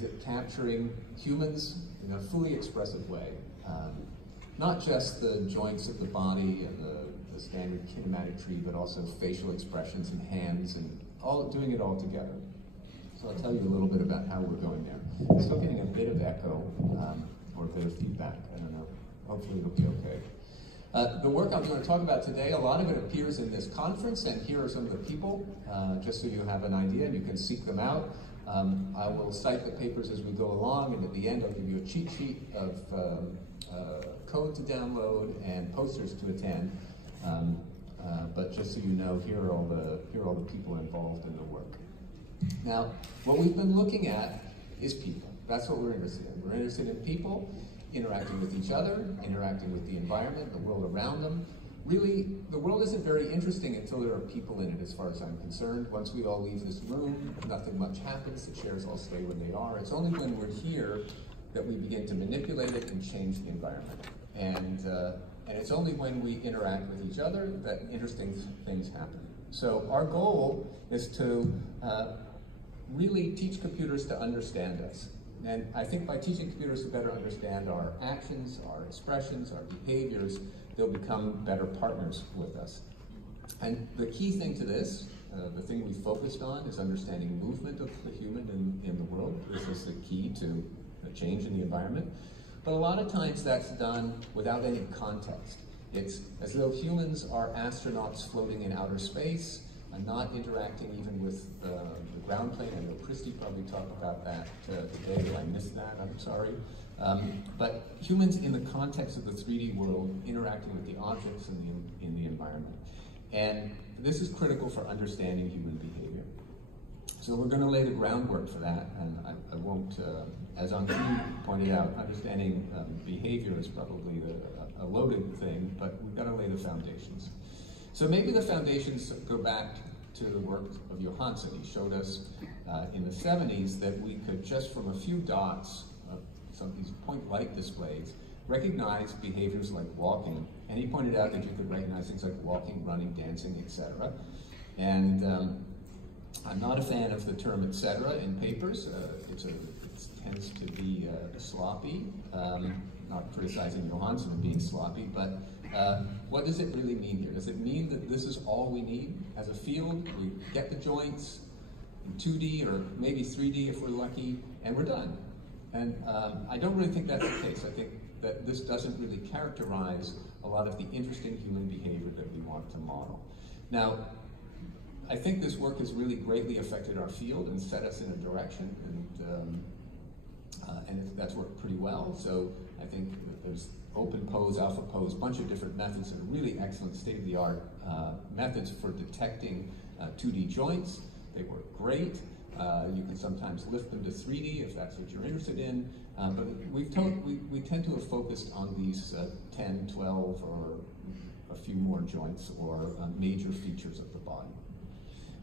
is it capturing humans in a fully expressive way. Not just the joints of the body and the standard kinematic tree, but also facial expressions and hands and doing it all together. So I'll tell you a little bit about how we're going there. I'm still getting a bit of echo or a bit of feedback. I don't know. Hopefully it'll be okay. The work I'm going to talk about today, a lot of it appears in this conference, and here are some of the people, just so you have an idea and you can seek them out. I will cite the papers as we go along, and at the end I'll give you a cheat sheet of code to download and posters to attend. But just so you know, here are all the people involved in the work. Now, what we've been looking at is people. That's what we're interested in. We're interested in people interacting with each other, interacting with the environment, the world around them. Really, the world isn't very interesting until there are people in it, as far as I'm concerned. Once we all leave this room, nothing much happens. The chairs all stay where they are. It's only when we're here that we begin to manipulate it and change the environment. And it's only when we interact with each other that interesting things happen. So our goal is to really teach computers to understand us. And I think by teaching computers to better understand our actions, our expressions, our behaviors, they'll become better partners with us. And the key thing to this, the thing we focused on, is understanding movement of the human in the world. This is the key to a change in the environment. But a lot of times that's done without any context. It's as though humans are astronauts floating in outer space and not interacting even with the ground plane. I know Christy probably talked about that today, but I missed that, I'm sorry. But humans in the context of the 3D world interacting with the objects in the environment. And this is critical for understanding human behavior. So we're going to lay the groundwork for that, and I won't, as Anki pointed out, understanding behavior is probably a loaded thing, but we've got to lay the foundations. So maybe the foundations go back to the work of Johansson. He showed us in the 70s that we could, just from a few dots, some of these point light displays, recognize behaviors like walking. And he pointed out that you could recognize things like walking, running, dancing, etc. And I'm not a fan of the term etc. in papers. It tends to be sloppy. Not criticizing Johansson and being sloppy, but what does it really mean here? Does it mean that this is all we need as a field? We get the joints in 2D or maybe 3D if we're lucky, and we're done. And I don't really think that's the case. I think that this doesn't really characterize a lot of the interesting human behavior that we want to model. Now, I think this work has really greatly affected our field and set us in a direction, and that's worked pretty well. So I think that there's open pose, alpha pose, bunch of different methods that are really excellent state-of-the-art methods for detecting 2D joints. They work great. You can sometimes lift them to 3D if that's what you're interested in. But we tend to have focused on these 10, 12, or a few more joints or major features of the body.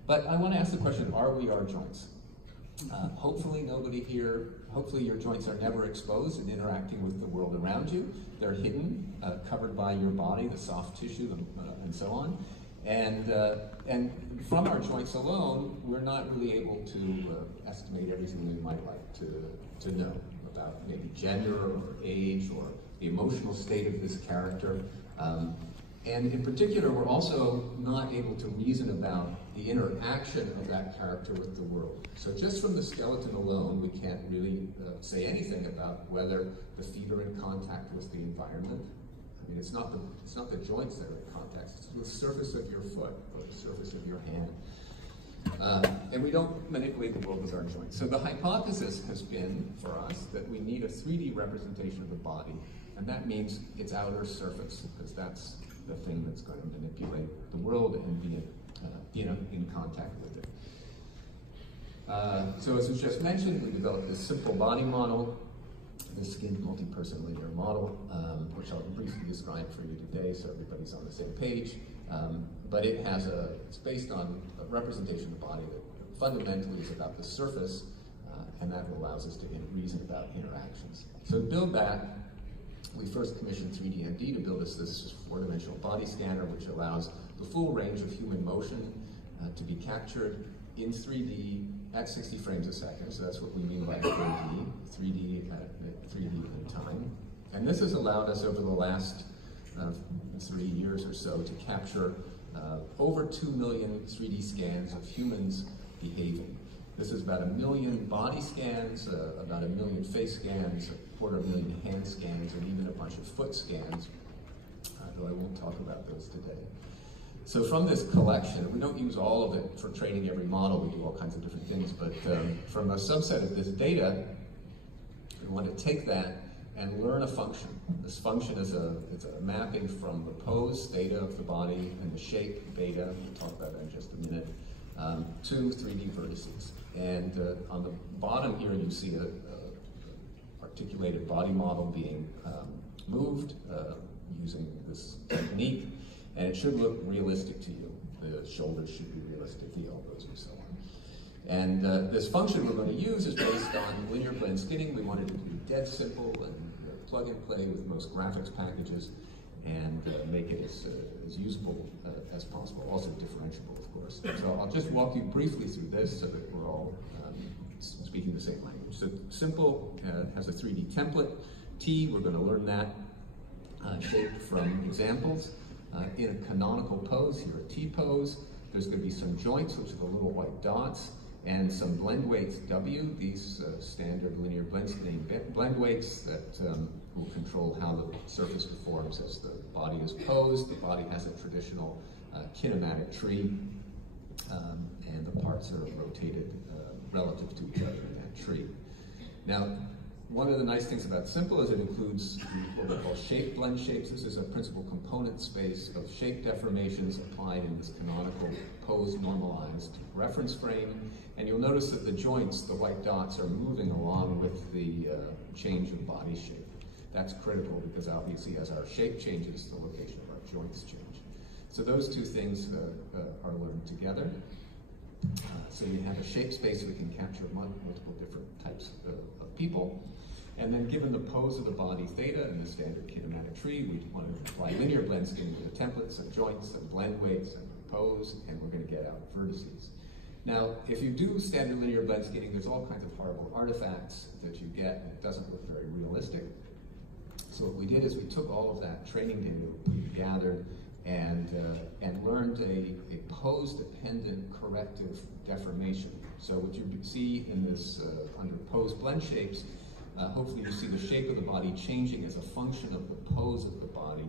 But I want to ask the question, are we our joints? Hopefully nobody here, hopefully your joints are never exposed in interacting with the world around you. They're hidden, covered by your body, the soft tissue, and so on. And from our joints alone, we're not really able to estimate everything we might like to know about maybe gender or age or the emotional state of this character. And in particular, we're also not able to reason about the interaction of that character with the world. So just from the skeleton alone, we can't really say anything about whether the feet are in contact with the environment. I mean, it's not the joints that are in contact, it's the surface of your foot or the surface of your hand. And we don't manipulate the world with our joints. So the hypothesis has been, for us, that we need a 3D representation of the body, and that means its outer surface, because that's the thing that's going to manipulate the world and be in contact with it. So as was just mentioned, we developed this simple body model, this skinned multi-person linear model, which I'll briefly describe for you today so everybody's on the same page. But it's based on a representation of the body that fundamentally is about the surface, and that allows us to reason about interactions. So to build that, we first commissioned 3DMD to build us this four-dimensional body scanner, which allows the full range of human motion to be captured in 3D at 60 frames a second, so that's what we mean by 3D at 3D in time. And this has allowed us over the last 3 years or so to capture over 2 million 3D scans of humans behaving. This is about 1 million body scans, about 1 million face scans, 250,000 hand scans, and even a bunch of foot scans, though I won't talk about those today. So from this collection, we don't use all of it for training every model, we do all kinds of different things, but from a subset of this data, we want to take that and learn a function. This function is it's a mapping from the pose data of the body and the shape data, we'll talk about that in just a minute, to 3D vertices. And on the bottom here, you see a articulated body model being moved using this technique, and it should look realistic to you. The shoulders should be realistic, the elbows, and so on. And this function we're going to use is based on linear blend skinning. We wanted it to be dead simple and plug and play with most graphics packages, and make it as usable as possible, also differentiable, of course. So I'll just walk you briefly through this so that we're all speaking the same language. So simple has a 3D template. T, we're going to learn that shape from examples. In a canonical pose, here a T pose, there's going to be some joints, which are the little white dots, and some blend weights W, these standard linear blend skinning blend weights that will control how the surface performs as the body is posed. The body has a traditional kinematic tree, and the parts are rotated relative to each other in that tree. Now, one of the nice things about Simple is it includes what we call shape blend shapes. This is a principal component space of shape deformations applied in this canonical pose normalized reference frame. And you'll notice that the joints, the white dots, are moving along with the change of body shape. That's critical because obviously as our shape changes, the location of our joints change. So those two things are learned together. So you have a shape space we can capture multiple different types of people. And then given the pose of the body theta and the standard kinematic tree, we want to apply linear blend skinning with the templates and joints and blend weights and pose, and we're going to get out vertices. Now, if you do standard linear blend skinning, there's all kinds of horrible artifacts that you get, and it doesn't look very realistic. So what we did is we took all of that training data we gathered and learned a pose-dependent corrective deformation. So what you see in this under pose blend shapes, hopefully you see the shape of the body changing as a function of the pose of the body.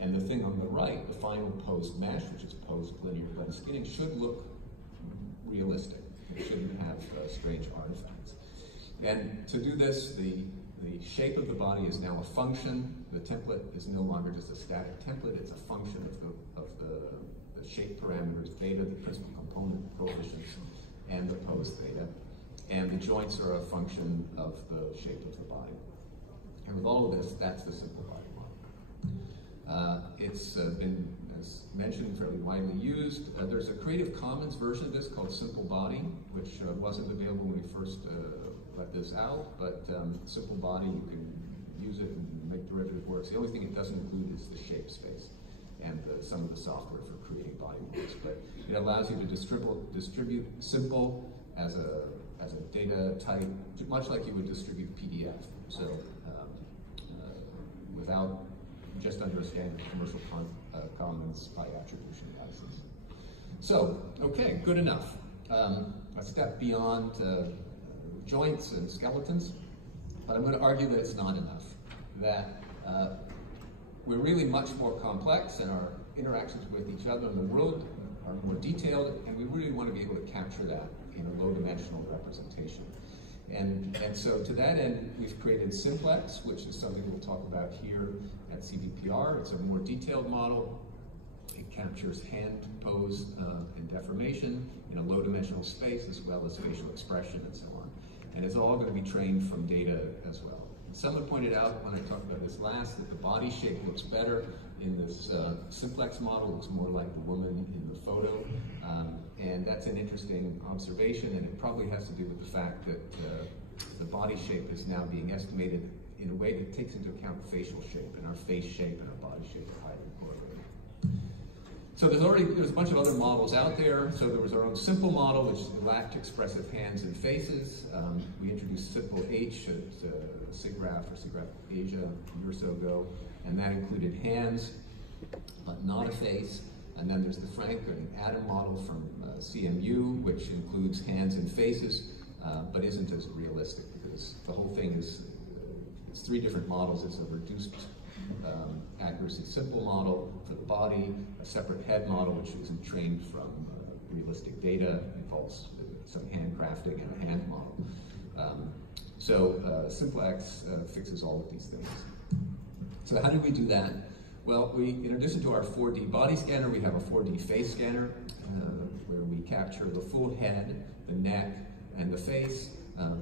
And the thing on the right, the final pose mesh, which is pose linear blend skinning, should look realistic. It shouldn't have strange artifacts. And to do this, the shape of the body is now a function. The template is no longer just a static template, it's a function of the shape parameters, theta, the principal component coefficients, and the pose theta. And the joints are a function of the shape of the body. And with all of this, that's the simple body model. It's been, as mentioned, fairly widely used. There's a Creative Commons version of this called Simple Body, which wasn't available when we first let this out, but Simple Body, you can use it and make derivative works. The only thing it doesn't include is the shape space and some of the software for creating body models. But it allows you to distribute simple as a data type, much like you would distribute PDF. So without just under a standard commercial commons by attribution license. So, okay, good enough. A step beyond joints and skeletons, but I'm going to argue that it's not enough. That we're really much more complex, and our interactions with each other in the world are more detailed, and we really want to be able to capture that in a low-dimensional representation. And so to that end, we've created Simplex, which is something we'll talk about here at CVPR. It's a more detailed model. It captures hand pose and deformation in a low-dimensional space, as well as facial expression and so on. And it's all going to be trained from data as well. And someone pointed out when I talked about this last that the body shape looks better in this Simplex model. It looks more like the woman in the photo. And that's an interesting observation, and it probably has to do with the fact that the body shape is now being estimated in a way that takes into account facial shape, and our face shape and our body shape are highly correlated. So there's a bunch of other models out there. So there was our own simple model, which lacked expressive hands and faces. We introduced Simple H at SIGGRAPH or SIGGRAPH Asia a year or so ago, and that included hands, but not a face. And then there's the Frank and Adam model from CMU, which includes hands and faces, but isn't as realistic because the whole thing is, it's 3 different models. It's a reduced accuracy simple model for the body, a separate head model, which isn't trained from realistic data, involves some handcrafting, and a hand model. Simplex fixes all of these things. So how did we do that? Well, in addition to our 4D body scanner, we have a 4D face scanner where we capture the full head, the neck, and the face,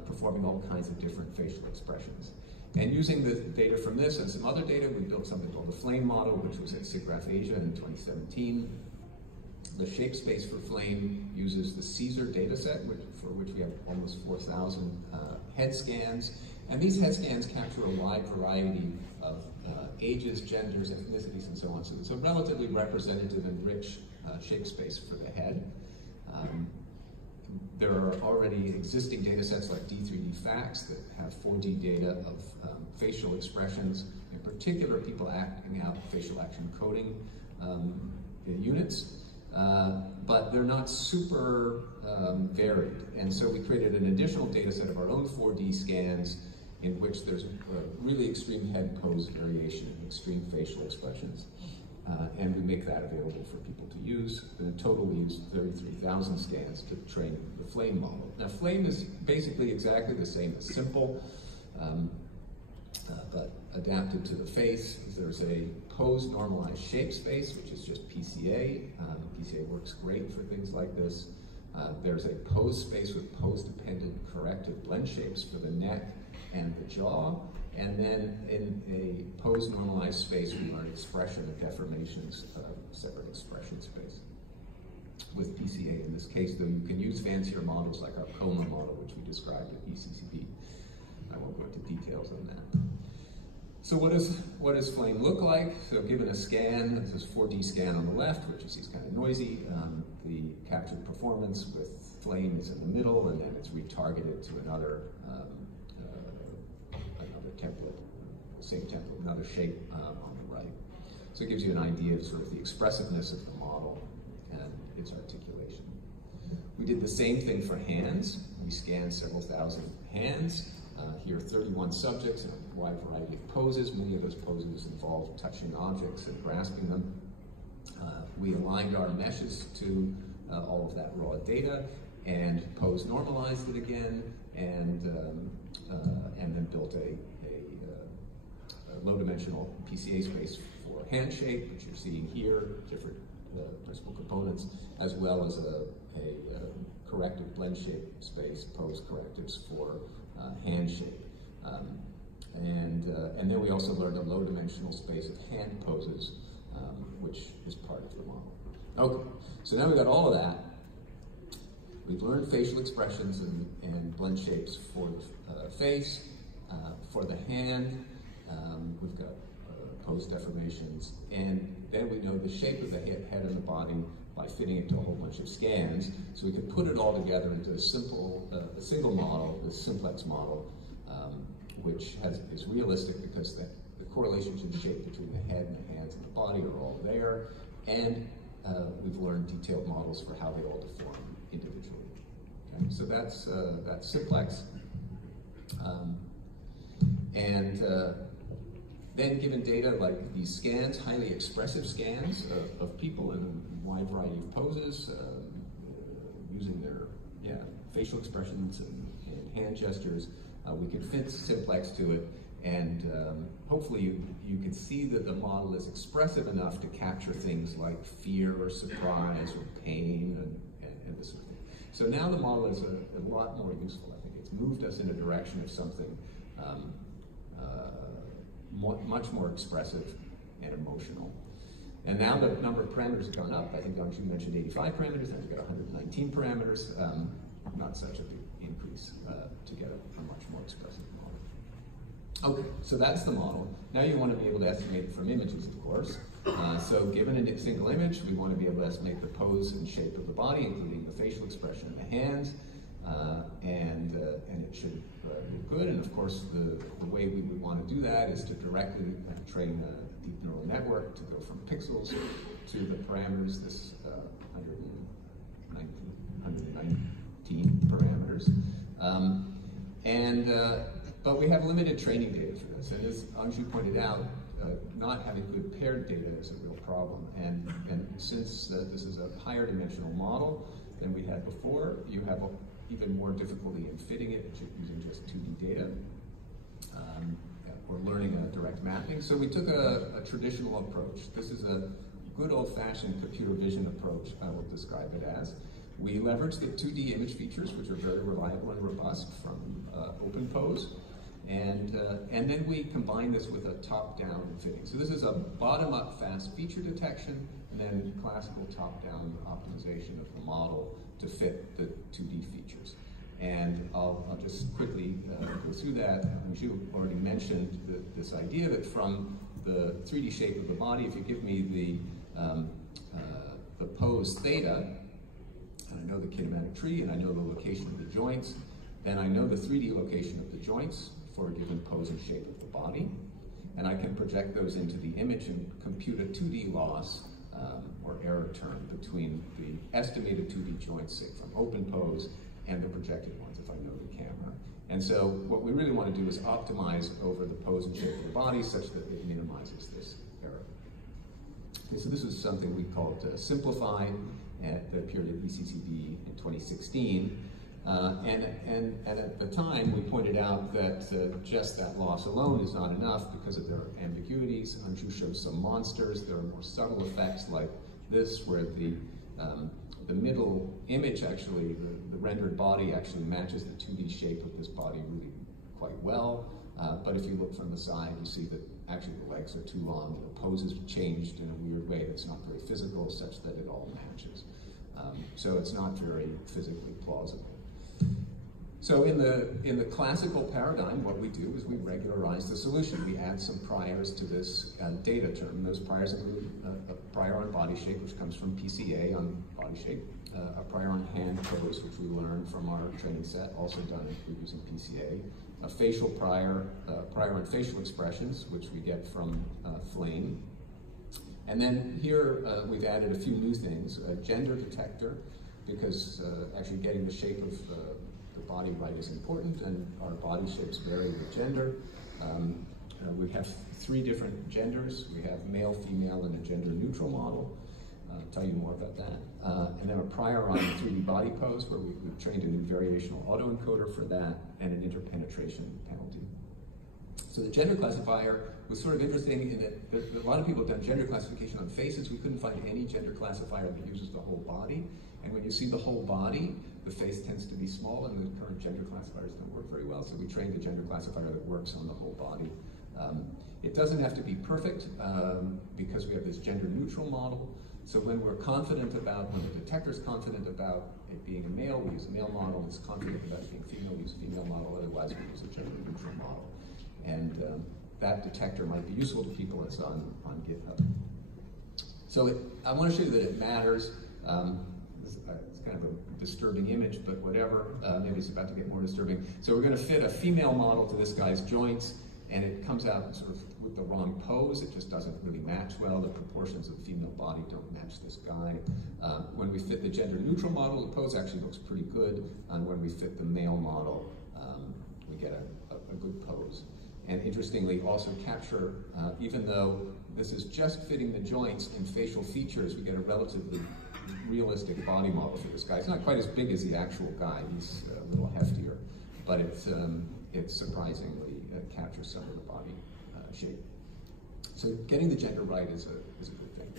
performing all kinds of different facial expressions. And using the data from this and some other data, we built something called the Flame model, which was at SIGGRAPH Asia in 2017. The shape space for Flame uses the Caesar dataset, for which we have almost 4,000 head scans. And these head scans capture a wide variety of ages, genders, ethnicities, and so on. So it's a relatively representative and rich shape space for the head. There are already existing data sets like D3D Facts that have 4D data of facial expressions, in particular people acting out facial action coding units, but they're not super varied. And so we created an additional data set of our own 4D scans in which there's really extreme head pose variation and extreme facial expressions. And we make that available for people to use. In total, we used 33,000 scans to train the Flame model. Now, Flame is basically exactly the same as Simple, but adapted to the face. There's a pose normalized shape space, which is just PCA. PCA works great for things like this. There's a pose space with pose-dependent corrective blend shapes for the neck and the jaw. And then in a pose-normalized space, we learn expression and deformations of separate expression space. With PCA in this case, though, you can use fancier models like our coma model, which we described at ECCP. I won't go into details on that. So what does Flame look like? So given a scan, this is 4D scan on the left, which you see is kind of noisy. The captured performance with Flame is in the middle, and then it's retargeted to another template, same template, another shape on the right. So it gives you an idea of sort of the expressiveness of the model and its articulation. We did the same thing for hands. We scanned several thousand hands. Here are 31 subjects in a wide variety of poses. Many of those poses involve touching objects and grasping them. We aligned our meshes to all of that raw data and pose normalized it again, and then built a low-dimensional PCA space for hand shape, which you're seeing here, different principal components, as well as a corrective blend shape space, pose correctives for hand shape. And then we also learned a low-dimensional space of hand poses, which is part of the model. Okay, so now we've got all of that. We've learned facial expressions and blend shapes for the face, for the hand. We've got pose deformations, and then we know the shape of the head and the body by fitting it to a whole bunch of scans. So we can put it all together into a single model, the Simplex model, which is realistic because the correlations in shape between the head and the hands and the body are all there, and we've learned detailed models for how they all deform individually. Okay? So that's Simplex. Then given data like these scans, highly expressive scans of people in a wide variety of poses, using their facial expressions and hand gestures, we could fit Simplex to it, and hopefully you can see that the model is expressive enough to capture things like fear or surprise or pain and this sort of thing. So now the model is a lot more useful. I think it's moved us in a direction of something much more expressive and emotional. And now the number of parameters have gone up. I think Anju mentioned 85 parameters, now we've got 119 parameters. Not such a big increase to get a much more expressive model. Okay, so that's the model. Now you want to be able to estimate it from images, of course. So given a single image, we want to be able to estimate the pose and shape of the body, including the facial expression of the hands, and it should look good. And of course, the way we would want to do that is to directly train a deep neural network to go from pixels to the parameters, this 119 parameters. But we have limited training data for this, and as Anju pointed out, not having good paired data is a real problem. And since this is a higher dimensional model than we had before, you have even more difficulty in fitting it using just 2D data or learning a direct mapping. So we took a traditional approach. This is a good old-fashioned computer vision approach, I will describe it as. We leveraged the 2D image features, which are very reliable and robust from OpenPose. And then we combine this with a top-down fitting. So this is a bottom-up fast feature detection, and then classical top-down optimization of the model to fit the 2D features. And I'll just quickly go through that. As you already mentioned, this idea that from the 3D shape of the body, if you give me the pose theta, and I know the kinematic tree, and I know the location of the joints, then I know the 3D location of the joints for a given pose and shape of the body, and I can project those into the image and compute a 2D loss or error term between the estimated 2D joints, say from OpenPose, and the projected ones if I know the camera. And so what we really want to do is optimize over the pose and shape of the body such that it minimizes this error. Okay, so this was something we called Simplify, that appeared at ECCD in 2016. And at the time, we pointed out that just that loss alone is not enough because of their ambiguities. Anju shows some monsters. There are more subtle effects like this, where the middle image actually, the rendered body actually matches the 2D shape of this body really quite well. But if you look from the side, you see that actually the legs are too long. The pose is changed in a weird way that's not very physical, such that it all matches. So it's not very physically plausible. So in the classical paradigm, what we do is we regularize the solution. We add some priors to this data term. Those priors include a prior on body shape, which comes from PCA on body shape, a prior on hand pose, which we learned from our training set, also done using PCA, a facial prior on facial expressions, which we get from Flame. And then here we've added a few new things, a gender detector, because actually getting the shape of the body right is important, and our body shapes vary with gender. We have 3 different genders. We have male, female, and a gender-neutral model. I'll tell you more about that. And then a prior on the 3D body pose, where we've trained a new variational autoencoder for that, and an interpenetration penalty. So the gender classifier was sort of interesting in that a lot of people have done gender classification on faces. We couldn't find any gender classifier that uses the whole body. And when you see the whole body, the face tends to be small, and the current gender classifiers don't work very well. So we trained a gender classifier that works on the whole body. It doesn't have to be perfect because we have this gender-neutral model. So when we're confident about, when the detector's confident about it being a male, we use a male model. When it's confident about it being female, we use a female model. Otherwise, we use a gender-neutral model. And that detector might be useful to people. It's on GitHub. So I want to show you that it matters. It's kind of a disturbing image, but whatever. Maybe it's about to get more disturbing. So we're going to fit a female model to this guy's joints, and it comes out sort of with the wrong pose. It just doesn't really match well. The proportions of the female body don't match this guy. When we fit the gender-neutral model, the pose actually looks pretty good. And when we fit the male model, we get a good pose. And interestingly, also capture, even though this is just fitting the joints and facial features, we get a relatively realistic body model for this guy. It's not quite as big as the actual guy. He's a little heftier, but it surprisingly captures some of the body shape. So getting the gender right is a good thing.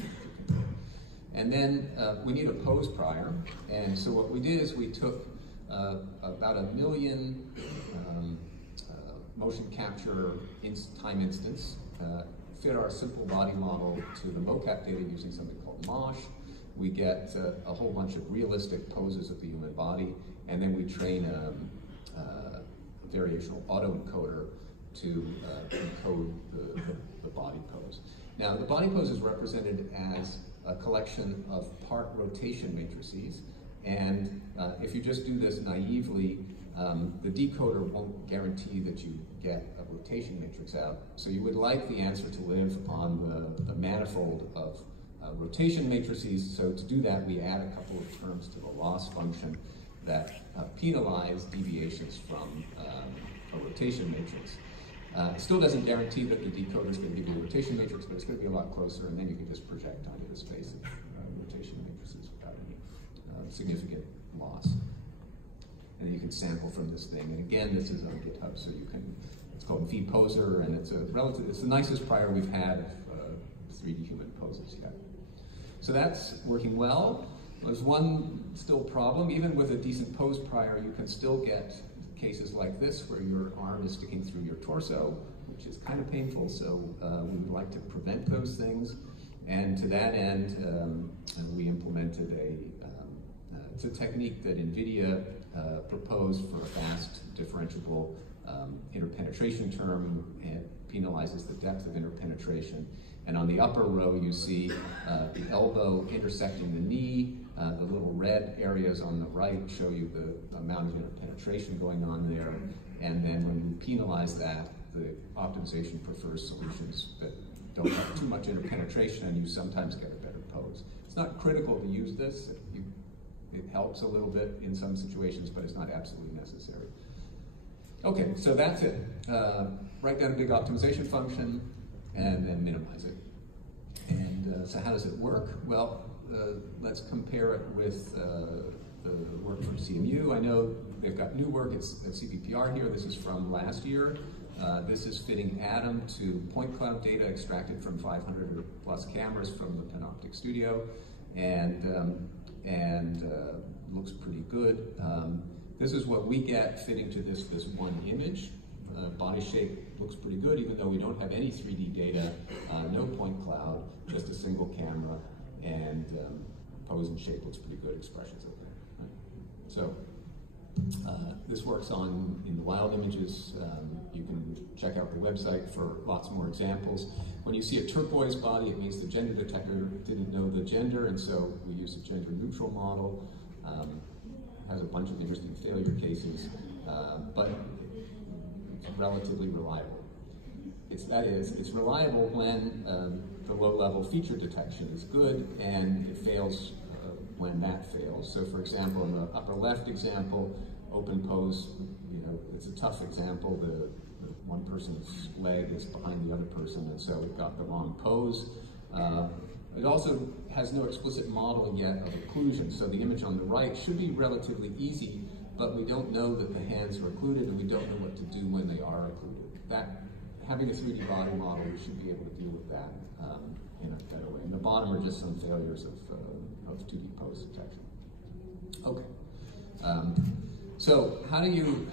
And then we need a pose prior. And so what we did is we took about 1 million motion capture time instance, fit our simple body model to the mocap data using something called MOSH. We get a whole bunch of realistic poses of the human body, and then we train a variational autoencoder to encode the body pose. Now, the body pose is represented as a collection of part rotation matrices, and if you just do this naively, the decoder won't guarantee that you get a rotation matrix out. So you would like the answer to live on the manifold of rotation matrices. So to do that, we add a couple of terms to the loss function that penalize deviations from a rotation matrix. It still doesn't guarantee that the decoder is going to give you a rotation matrix, but it's going to be a lot closer, and then you can just project onto the space of rotation matrices without any significant loss. And then you can sample from this thing. And again, this is on GitHub, so you can, it's called vPoser, and it's the nicest prior we've had of 3D human poses yet. So that's working well. There's one still problem. Even with a decent pose prior, you can still get cases like this where your arm is sticking through your torso, which is kind of painful, so we would like to prevent those things. And to that end, we implemented it's a technique that NVIDIA proposed for a fast differentiable interpenetration term, and penalizes the depth of interpenetration. And on the upper row, you see the elbow intersecting the knee. The little red areas on the right show you the amount of interpenetration going on there. And then when you penalize that, the optimization prefers solutions that don't have too much interpenetration, and you sometimes get a better pose. It's not critical to use this. It helps a little bit in some situations, but it's not absolutely necessary. Okay, so that's it. Write down a big optimization function and then minimize it. And so how does it work? Well, let's compare it with the work from CMU. I know they've got new work at CVPR here. This is from last year. This is fitting Atom to point cloud data extracted from 500 or plus cameras from the Panoptic Studio, and looks pretty good. This is what we get fitting to this one image. Body shape looks pretty good, even though we don't have any 3D data, no point cloud, just a single camera, and pose and shape looks pretty good, expressions over there. Right? So this works in the wild images. You can check out the website for lots more examples. When you see a turquoise body, it means the gender detector didn't know the gender, and so we use a gender neutral model. Has a bunch of interesting failure cases, but it's relatively reliable. It's reliable when the low-level feature detection is good, and it fails when that fails. So, for example, in the upper left example, open pose, it's a tough example. The one person's leg is behind the other person, and so it got the wrong pose. It also has no explicit model yet of occlusion, so the image on the right should be relatively easy, but we don't know that the hands are occluded, and we don't know what to do when they are occluded. Having a 3D body model, we should be able to deal with that in a better way. And the bottom are just some failures of 2D pose detection. Okay. So how do you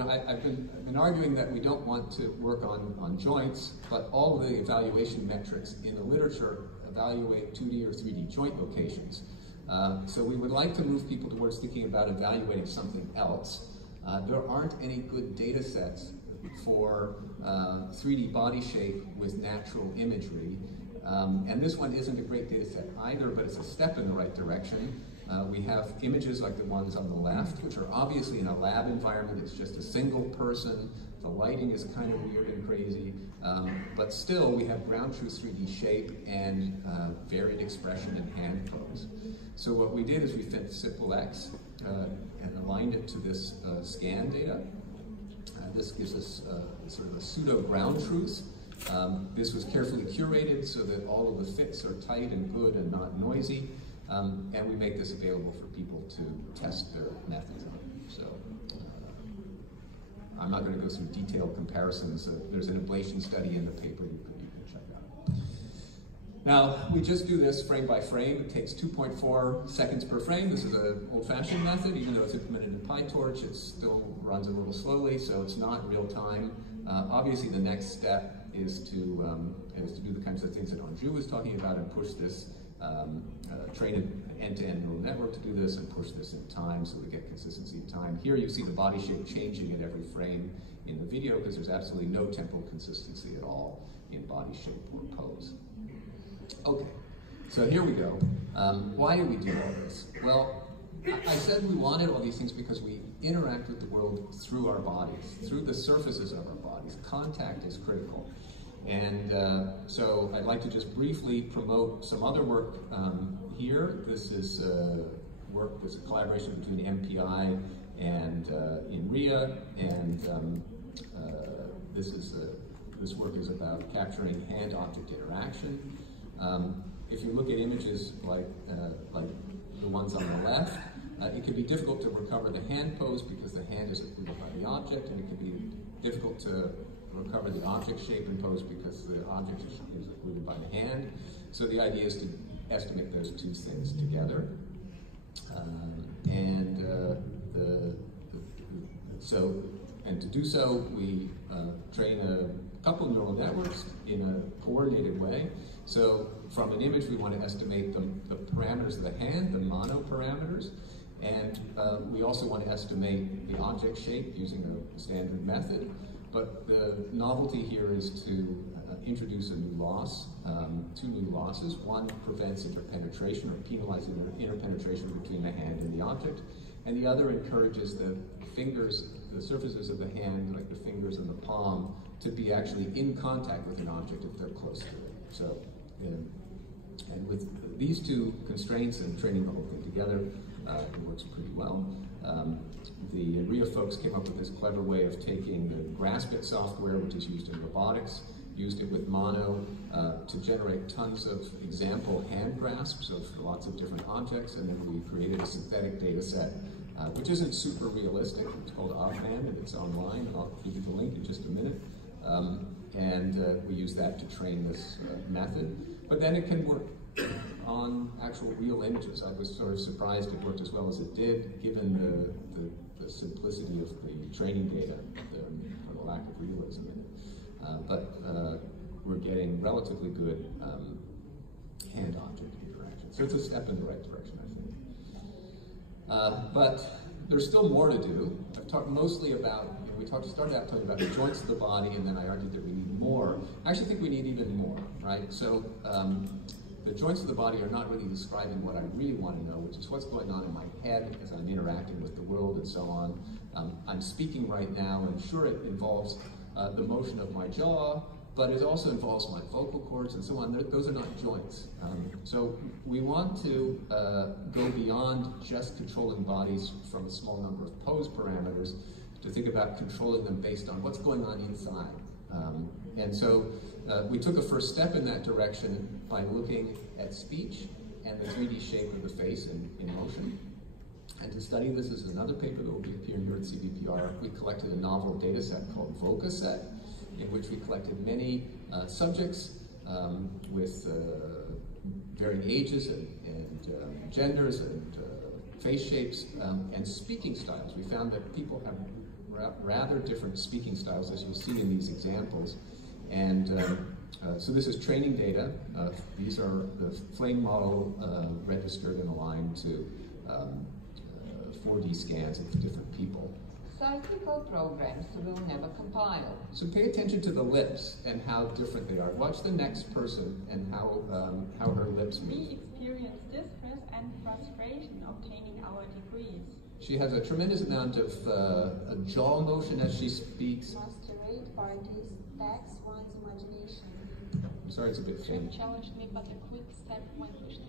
I've been arguing that we don't want to work on joints, but all of the evaluation metrics in the literature evaluate 2D or 3D joint locations. So we would like to move people towards thinking about evaluating something else. There aren't any good data sets for 3D body shape with natural imagery. And this one isn't a great data set either, but it's a step in the right direction. We have images like the ones on the left, which are obviously in a lab environment. It's just a single person. The lighting is kind of weird and crazy, but still we have ground truth 3D shape and varied expression and hand pose. So what we did is we fit SimpleX and aligned it to this scan data. This gives us sort of a pseudo ground truth. This was carefully curated so that all of the fits are tight and good and not noisy. And we make this available for people to test their methods on. So I'm not going to go through detailed comparisons. There's an ablation study in the paper you can check out. Now, we just do this frame by frame. It takes 2.4 seconds per frame. This is an old-fashioned method. Even though it's implemented in PyTorch, it still runs a little slowly, so it's not real time. Obviously, the next step is to do the kinds of things that Anju was talking about and push this train an end-to-end neural network to do this and push this in time so we get consistency in time. Here you see the body shape changing at every frame in the video because there's absolutely no temporal consistency at all in body shape or pose. Okay, so here we go. Why do we do all this? Well, I said we wanted all these things because we interact with the world through our bodies, through the surfaces of our bodies. Contact is critical. And so I'd like to just briefly promote some other work here. This is work that's a collaboration between MPI and INRIA, and this work is about capturing hand-object interaction. If you look at images like the ones on the left, it can be difficult to recover the hand pose because the hand is occluded by the object, and it can be difficult to recover the object shape and pose because the object is occluded by the hand. So the idea is to estimate those two things together. And to do so, we train a couple of neural networks in a coordinated way. So from an image, we want to estimate the parameters of the hand, the monoparameters, and we also want to estimate the object shape using a standard method. But the novelty here is to introduce a new loss, two new losses. One prevents interpenetration or penalizes interpenetration between the hand and the object, and the other encourages the fingers, the surfaces of the hand, like the fingers and the palm, to be actually in contact with an object if they're close to it. So, and with these two constraints and training the whole thing together, it works pretty well. The INRIA folks came up with this clever way of taking the GraspIt software, which is used in robotics, used it with Mono to generate tons of example hand grasps of lots of different objects, and then we created a synthetic data set, which isn't super realistic. It's called Augment, and it's online, and I'll give you the link in just a minute. We use that to train this method. But then it can work on actual real images. I was sort of surprised it worked as well as it did, given the simplicity of the training data, or the lack of realism in it. We're getting relatively good hand-object interaction. So it's a step in the right direction, I think. But there's still more to do. I've talked mostly about, started out talking about the joints of the body, and then I argued that we need more. I actually think we need even more, right? So the joints of the body are not really describing what I really want to know, which is what's going on in my head as I'm interacting with the world and so on. I'm speaking right now, and sure, it involves the motion of my jaw, but it also involves my vocal cords and so on. Those are not joints. So we want to go beyond just controlling bodies from a small number of pose parameters to think about controlling them based on what's going on inside. And so we took a first step in that direction by looking at speech and the 3D shape of the face in motion. And to study this is another paper that will be appearing here at CVPR. We collected a novel data set called VocaSet, in which we collected many subjects with varying ages and genders and face shapes and speaking styles. We found that people have rather different speaking styles, as you'll see in these examples. And so this is training data. These are the flame model registered and aligned to 4D scans of different people. Psychical programs will never compile. So pay attention to the lips and how different they are. Watch the next person and how her lips move. We experience distress and frustration obtaining our degrees. She has a tremendous amount of a jaw motion as she speaks. Masturbate parties tax one's imagination. I'm sorry, it's a bit faint. Challenged me, but a quick step when pushed in.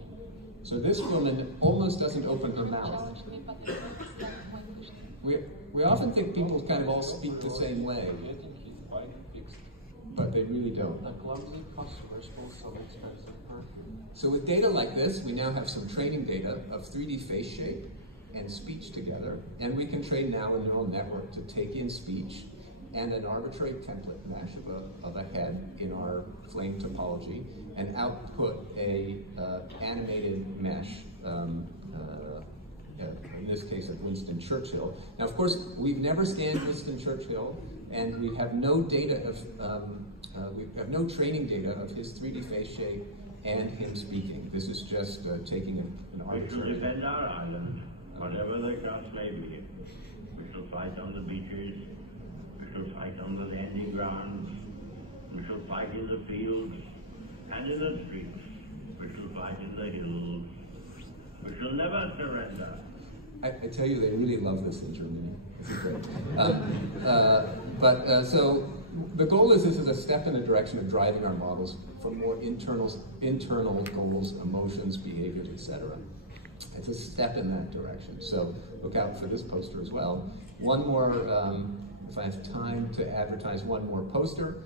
So this woman almost doesn't open her mouth. Challenged me, but a quick step when pushed in. We often think people kind of all speak the same way, but they really don't. The clumsy customers will so expensive perfume. So with data like this, we now have some training data of 3D face shape and speech together, and we can train now a neural network to take in speech and an arbitrary template mesh of a head in our flame topology and output a animated mesh, in this case of Winston Churchill. Now, of course, we've never scanned Winston Churchill, and we have no data of, we have no training data of his 3D face shape and him speaking. This is just taking an We shall arbitrary... defend our island, whatever the cost may be. We shall fight on the beaches, we shall fight on the landing grounds, we shall fight in the fields and in the streets, we shall fight in the hills. We shall never surrender. I tell you, they really love this in Germany. This is great. So the goal is this is a step in the direction of driving our models for more internal goals, emotions, behaviors, etc. It's a step in that direction. So look out for this poster as well. One more, if I have time to advertise one more poster.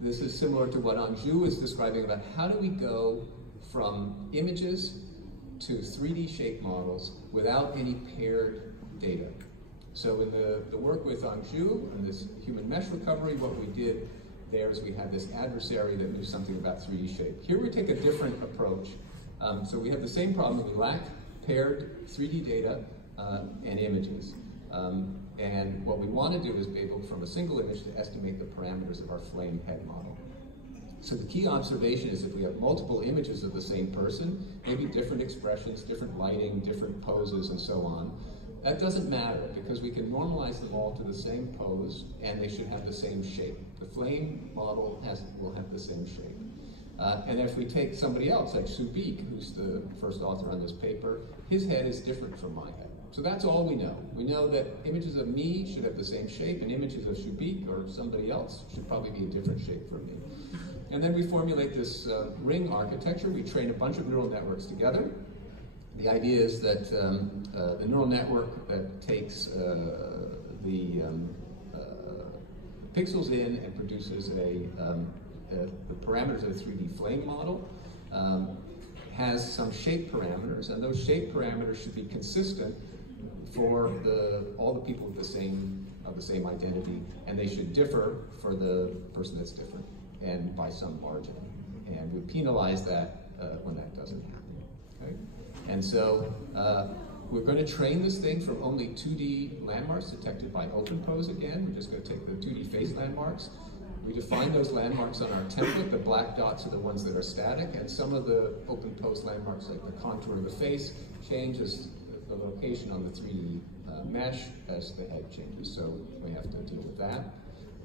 This is similar to what Anju is describing about how do we go from images to 3D shape models without any paired data. So in the work with Anju and this human mesh recovery, what we did there is we had this adversary that knew something about 3D shape. Here we take a different approach. So we have the same problem. We lack paired 3D data and images. And what we want to do is be able, from a single image, to estimate the parameters of our flame head model. So the key observation is if we have multiple images of the same person, maybe different expressions, different lighting, different poses, and so on, that doesn't matter because we can normalize them all to the same pose and they should have the same shape. The flame model will have the same shape. And if we take somebody else, like Subik, who's the first author on this paper, his head is different from my head. So that's all we know. We know that images of me should have the same shape and images of Subik or somebody else should probably be a different shape from me. And then we formulate this ring architecture. We train a bunch of neural networks together. The idea is that the neural network that takes the pixels in and produces the parameters of the 3D flame model has some shape parameters, and those shape parameters should be consistent for all the people of the same identity, and they should differ for the person that's different, and by some margin. And we penalize that when that doesn't happen. Okay? And so we're going to train this thing from only 2D landmarks detected by OpenPose again. We're just going to take the 2D face landmarks. We define those landmarks on our template. The black dots are the ones that are static, and some of the OpenPose landmarks, like the contour of the face, changes the location on the 3D mesh as the head changes. So we have to deal with that.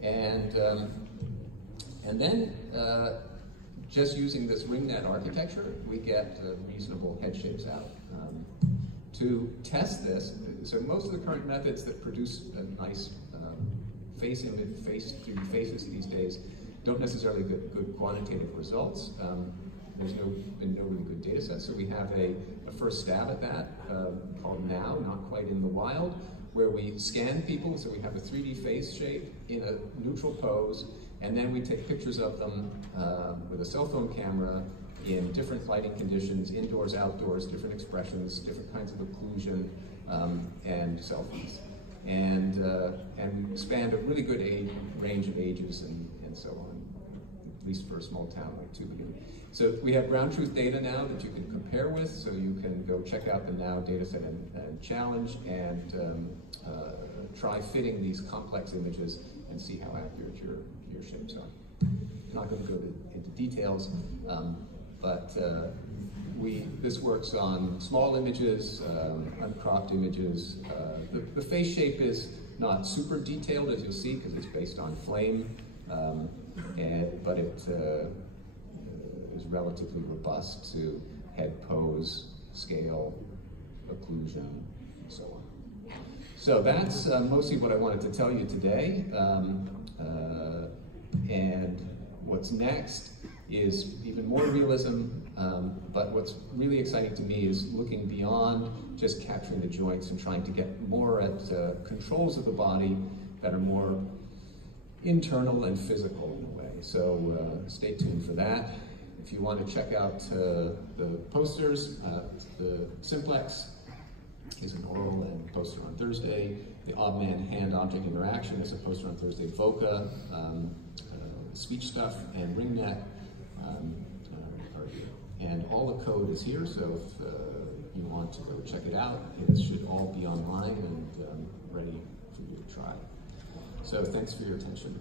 And then just using this ringnet architecture, we get reasonable head shapes out. To test this, so most of the current methods that produce a nice face image, 3D faces these days don't necessarily get good quantitative results. There's been no really good data set, so we have a first stab at that called Now, not quite in the wild, where we scan people, so we have a 3D face shape in a neutral pose, and then we take pictures of them with a cell phone camera in different lighting conditions, indoors, outdoors, different expressions, different kinds of occlusion, and selfies. And we spanned a really good range of ages and so on, at least for a small town like Tübingen. So we have ground truth data now that you can compare with, so you can go check out the Now dataset and challenge and try fitting these complex images and see how accurate your shapes are. I'm not going to go into details, but this works on small images, uncropped images. The face shape is not super detailed, as you'll see, because it's based on flame, but it is relatively robust to head pose, scale, occlusion, and so on. So that's mostly what I wanted to tell you today. And what's next is even more realism, but what's really exciting to me is looking beyond just capturing the joints and trying to get more at controls of the body that are more internal and physical in a way. So stay tuned for that. If you want to check out the posters, the Simplex is an oral and poster on Thursday. The Odd Man Hand Object Interaction is a poster on Thursday. VOCA, speech stuff, and RingNet are here. And all the code is here, so if you want to go check it out, it should all be online and ready for you to try. So thanks for your attention.